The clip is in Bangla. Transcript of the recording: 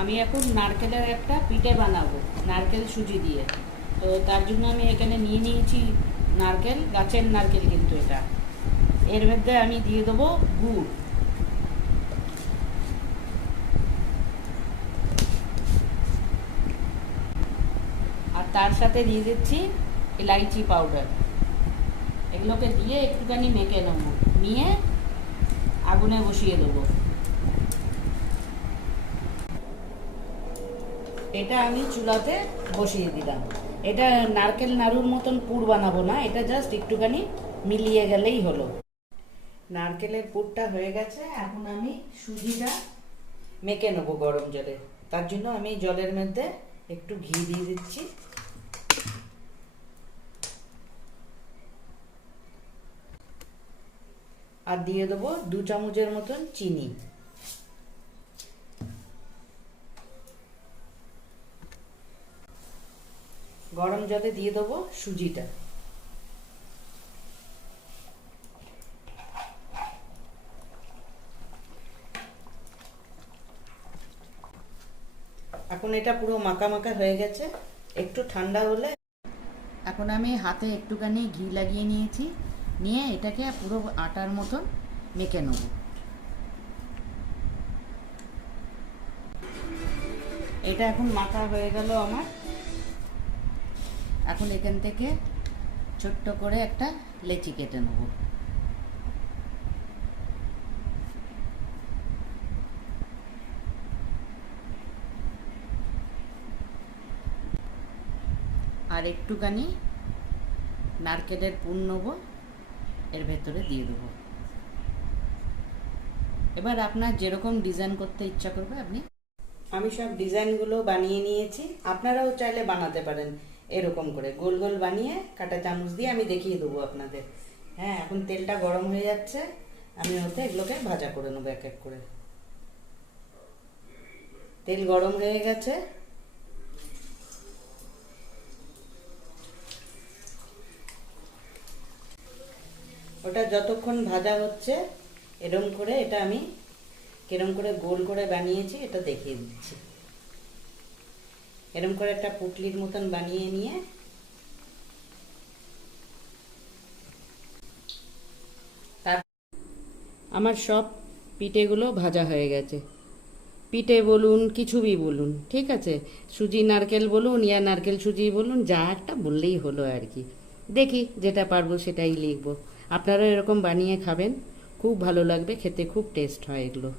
আমি এখন নারকেলের একটা পিঠে বানাবো, নারকেল সুজি দিয়ে। তো তার জন্য আমি এখানে নিয়ে নিয়েছি নারকেল, গাছের নারকেল কিন্তু এটা। এর মধ্যে আমি দিয়ে দেবো গুড়, আর তার সাথে দিয়ে দিচ্ছি এলাইচি পাউডার। এগুলোকে দিয়ে একটুখানি মেখে নেবো, নিয়ে আগুনে বসিয়ে দেবো। এটা আমি চুলাতে বসিয়ে দিলাম। এটা নারকেল নাড়ুর মতন পুর বানাবো না, এটা জাস্ট একটুখানি মিলিয়ে গেলেই হলো। নারকেলের পুরটা হয়ে গেছে, এখন আমি সুজিটা মেখে নেবো গরম জলে। তার জন্য আমি জলের মধ্যে একটু ঘি দিয়ে দিচ্ছি, আর দিয়ে দেবো 2 চামচের মতন চিনি। গরম জলে দিয়ে দেবো সুজিটা। এখন এটা পুরো মাখা মাখা হয়ে গেছে, একটু ঠান্ডা হলে এখন আমি হাতে একটুখানি ঘি লাগিয়ে নিয়েছি, নিয়ে এটাকে পুরো আটার মতন মেখে নেব। এটা এখন মাখা হয়ে গেল আমার। এখন এখান থেকে ছোট্ট করে একটা লেচি কেটে নেব। আর একটুখানি নারকেলের পুর নেব, এর ভেতরে দিয়ে দেবো। এবার আপনার যেরকম ডিজাইন করতে ইচ্ছা করবে আপনি। আমি সব ডিজাইনগুলো বানিয়ে নিয়েছি, আপনারাও চাইলে বানাতে পারেন এরকম করে গোল গোল বানিয়ে কাঁটা চামচ দিয়ে আমি দেখিয়ে দেবো আপনাদের। হ্যাঁ, এখন তেলটা গরম হয়ে যাচ্ছে, আমি ওতে এগুলোকে ভাজা করে নেবো এক এক করে। তেল গরম হয়ে গেছে, ওটা যতক্ষণ ভাজা হচ্ছে এরম করে এটা আমি কিরম করে গোল করে বানিয়েছি এটা দেখিয়ে দিচ্ছি। এরম করে একটা পুটলির মতন বানিয়ে নিয়ে তার আমার সব পিঠেগুলো ভাজা হয়ে গেছে। পিঠে বলুন কিছুই বলুন, ঠিক আছে, সুজি নারকেল বলুন ইয়া নারকেল সুজি বলুন, যা একটা বললেই হলো আর কি। দেখি যেটা পারবো সেটাই লিখবো। আপনারা এরকম বানিয়ে খাবেন, খুব ভালো লাগবে, খেতে খুব টেস্ট হয় এগুলো।